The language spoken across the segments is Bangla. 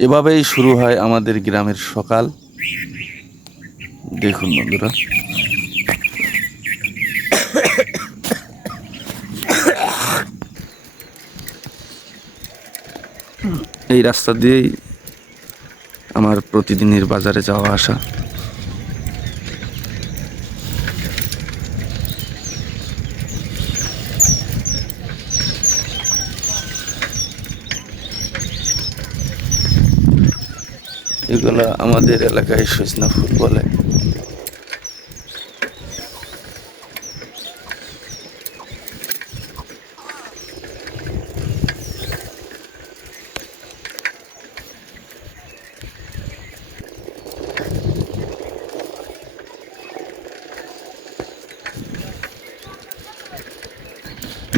এভাবেই শুরু হয় আমাদের গ্রামের সকাল। দেখুন বন্ধুরা। এই রাস্তা দিয়েই আমার প্রতিদিনের বাজারে যাওয়া আসা। এগুলো আমাদের এলাকায় সজনা ফুল বলে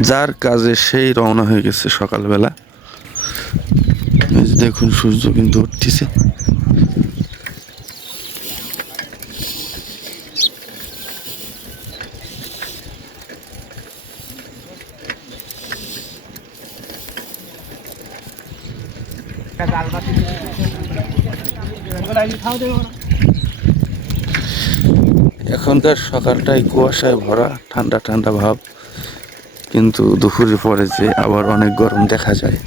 যার কাজে সেই রওনা হয়ে গেছে সকালবেলা। দেখুন, সূর্য কিন্তু উঠতেছে। এখনকার সকালটাই কুয়াশায় ভরা, ঠান্ডা ঠান্ডা ভাব। কিন্তু দুপুরের পরে যে আবার অনেক গরম দেখা যায়।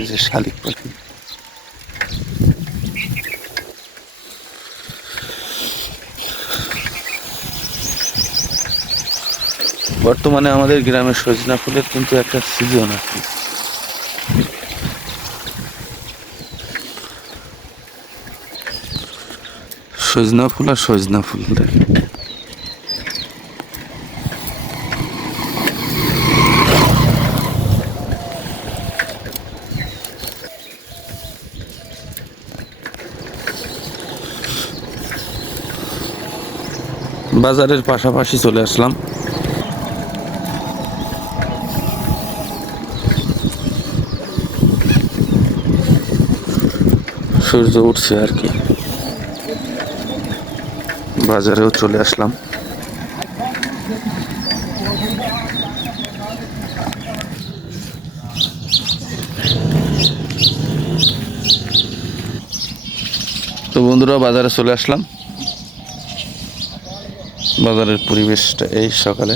এই যে শালিক পাখি। বর্তমানে আমাদের গ্রামে সজনা ফুলের কিন্তু একটা সিজন আছে সজনা ফুল আর সজনা ফুল বাজারের পাশাপাশি চলে আসলাম। সূর্য উঠছে আর কি। বাজারেও চলে আসলাম। তো বন্ধুরা, বাজারে চলে আসলাম। বাজারের পরিবেশটা এই সকালে